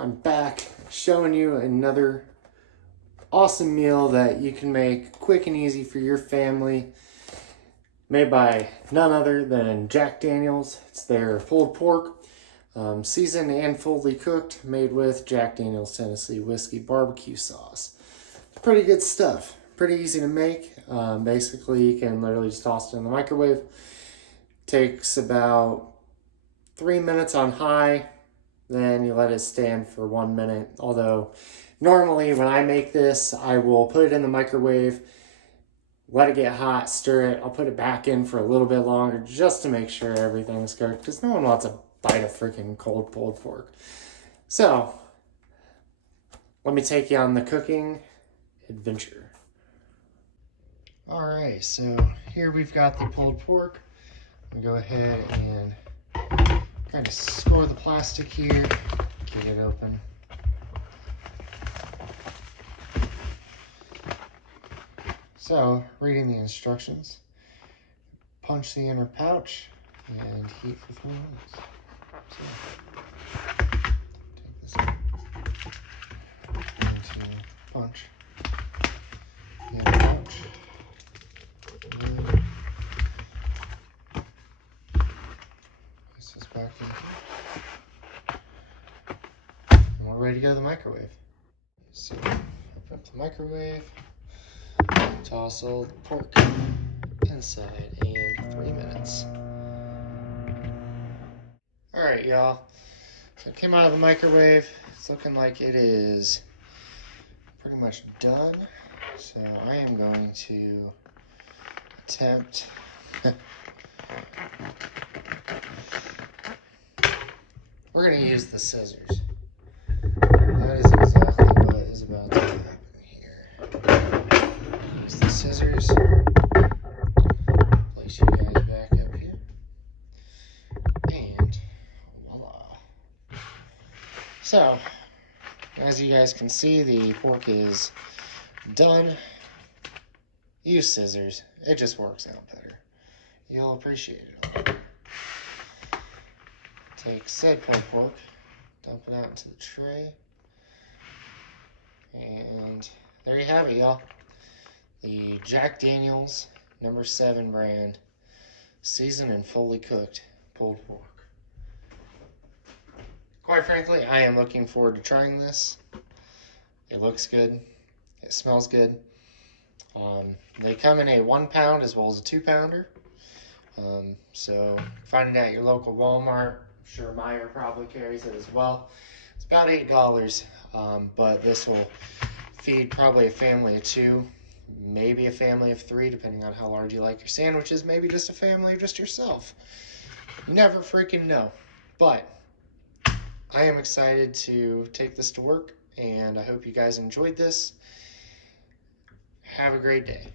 I'm back showing you another awesome meal that you can make quick and easy for your family, made by none other than Jack Daniel's. It's their pulled pork, seasoned and fully cooked, made with Jack Daniel's Tennessee whiskey barbecue sauce. It's pretty good stuff, pretty easy to make. Basically, you can literally just toss it in the microwave. Takes about 3 minutes on high, then you let it stand for 1 minute. Although normally when I make this, I will put it in the microwave, let it get hot, stir it. I'll put it back in for a little bit longer just to make sure everything's cooked, because no one wants a bite of freaking cold pulled pork. So let me take you on the cooking adventure. All right, so here we've got the pulled pork. I'm gonna go ahead and kind of score the plastic here, get it open. So, reading the instructions, punch the inner pouch and heat for 3 minutes. So, take this out into punch the inner pouch. And then place this back in here. And we're ready to go to the microwave. So, open up the microwave. Toss all the pork inside in 3 minutes. Alright, y'all. So it came out of the microwave. It's looking like it is pretty much done. So I am going to attempt we're going to use the scissors. That is exactly what is about to happen here. Use the scissors. Place you guys back up here. And voila. So, as you guys can see, the pork is done. Use scissors. It just works out better. You'll appreciate it. Take said pulled pork, dump it out into the tray. And there you have it, y'all. The Jack Daniel's No. 7 brand, seasoned and fully cooked pulled pork. Quite frankly, I am looking forward to trying this. It looks good. It smells good. They come in a 1 pound as well as a 2 pounder. So find it at your local Walmart. I'm sure Meijer probably carries it as well. It's about $8, but this will feed probably a family of 2, maybe a family of 3, depending on how large you like your sandwiches, maybe just a family of just yourself. You never freaking know. But I am excited to take this to work, and I hope you guys enjoyed this. Have a great day.